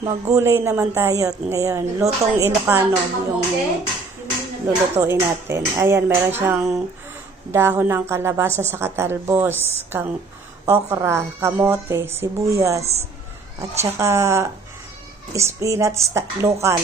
Magulay naman tayo ngayon. Lutong Ilocano yung lulutuin natin. Ayan, meron siyang dahon ng kalabasa sa katalbos, kang okra, kamote, sibuyas, at saka spinach local.